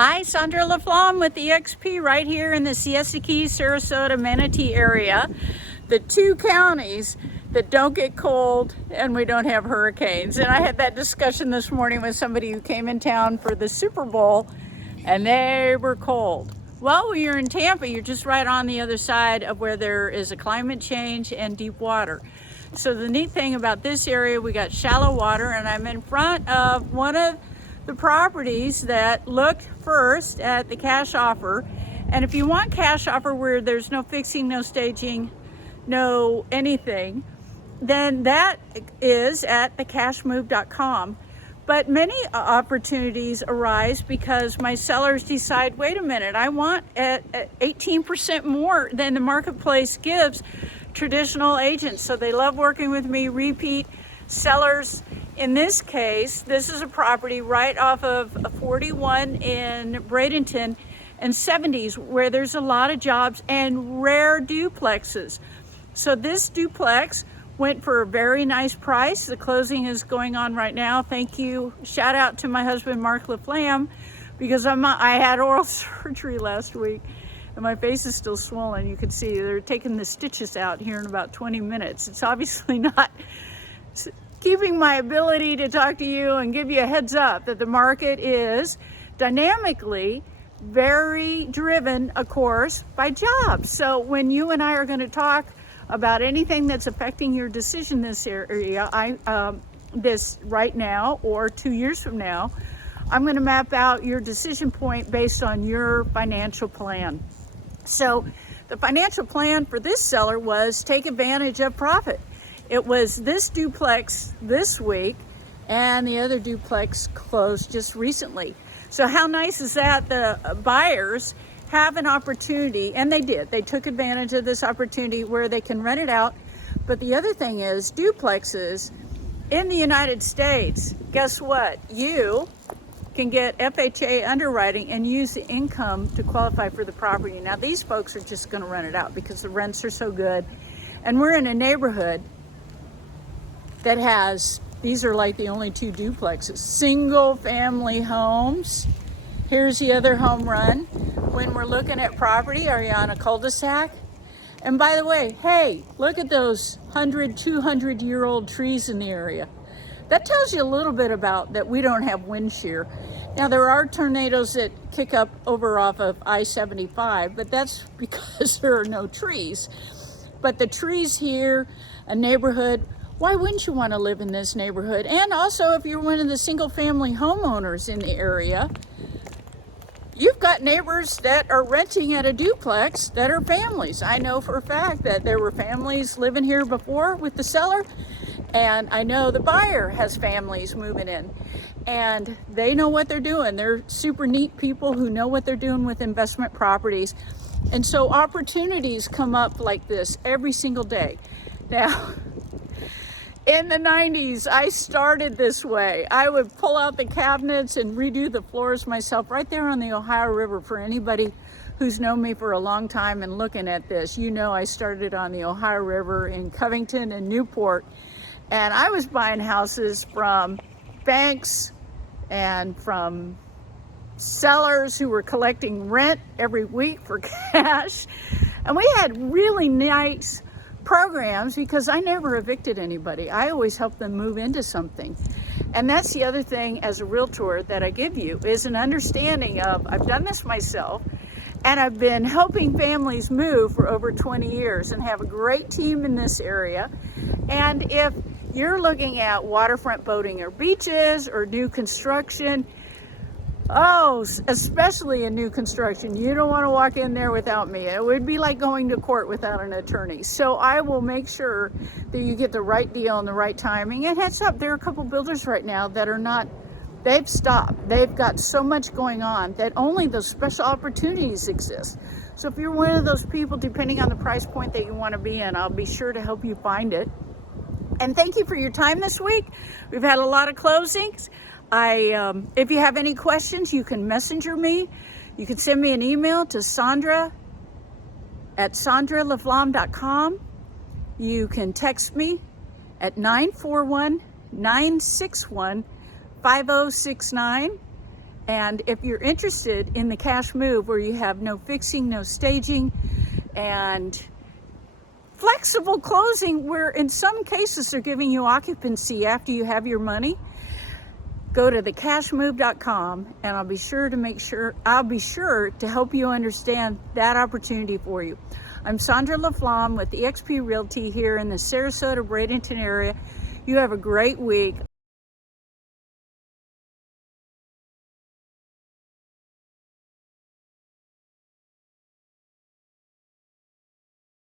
Hi, Sandra.Voss.LaFlamme with EXP right here in the Siesta Key, Sarasota, Manatee area. The two counties that don't get cold and we don't have hurricanes. And I had that discussion this morning with somebody who came in town for the Super Bowl and they were cold. Well, when you're in Tampa, you're just right on the other side of where there is a climate change and deep water. So the neat thing about this area, we got shallow water, and I'm in front of one of the properties that looked first at the cash offer. And if you want cash offer where there's no fixing, no staging, no anything, then that is at thecashmove.com. But many opportunities arise because my sellers decide, wait a minute, I want at 18% more than the marketplace gives traditional agents. So they love working with me, repeat sellers. In this case, this is a property right off of 41 in Bradenton and 70s where there's a lot of jobs and rare duplexes. So this duplex went for a very nice price. The closing is going on right now. Thank you. Shout out to my husband, Mark.LaFlamme, because I had oral surgery last week and my face is still swollen. You can see they're taking the stitches out here in about 20 minutes. It's obviously not keeping my ability to talk to you and give you a heads up that the market is dynamically very driven, of course, by jobs. So when you and I are going to talk about anything that's affecting your decision in this area, this right now or 2 years from now, I'm going to map out your decision point based on your financial plan. So the financial plan for this seller was take advantage of profit. It was this duplex this week, and the other duplex closed just recently. So how nice is that? The buyers have an opportunity, and they did. They took advantage of this opportunity where they can rent it out. But the other thing is duplexes in the United States, guess what? You can get FHA underwriting and use the income to qualify for the property. Now, these folks are just going to rent it out because the rents are so good. And we're in a neighborhood that has, these are like the only two duplexes, single family homes. Here's the other home run. When we're looking at property, are you on a cul-de-sac? And by the way, hey, look at those 100, 200-year-old trees in the area. That tells you a little bit about that we don't have wind shear. Now, there are tornadoes that kick up over off of I-75, but that's because there are no trees. But the trees here, a neighborhood, why wouldn't you want to live in this neighborhood? And also, if you're one of the single family homeowners in the area, you've got neighbors that are renting at a duplex that are families. I know for a fact that there were families living here before with the seller, and I know the buyer has families moving in, and they know what they're doing. They're super neat people who know what they're doing with investment properties. And so opportunities come up like this every single day. Now, in the 90s, I started this way. I would pull out the cabinets and redo the floors myself right there on the Ohio River. For anybody who's known me for a long time and looking at this, you know I started on the Ohio River in Covington and Newport. And I was buying houses from banks and from sellers who were collecting rent every week for cash. And we had really nice programs because I never evicted anybody. I always helped them move into something. And that's the other thing as a realtor that I give you is an understanding of, I've done this myself and I've been helping families move for over 20 years and have a great team in this area. And if you're looking at waterfront boating or beaches or new construction, oh, especially in new construction, you don't want to walk in there without me. It would be like going to court without an attorney. So I will make sure that you get the right deal and the right timing. And heads up, there are a couple builders right now that are not, they've stopped. They've got so much going on that only those special opportunities exist. So if you're one of those people, depending on the price point that you want to be in, I'll be sure to help you find it. And thank you for your time this week. We've had a lot of closings. If you have any questions, you can messenger me. You can send me an email to Sandra@Sandra.Voss.LaFlamme.com. You can text me at 941-961-5069. And if you're interested in the cash move where you have no fixing, no staging, and flexible closing, where in some cases they're giving you occupancy after you have your money, go to thecashmove.com and I'll be sure to help you understand that opportunity for you. I'm Sandra.Voss.LaFlamme with eXp Realty here in the Sarasota, Bradenton area. You have a great week.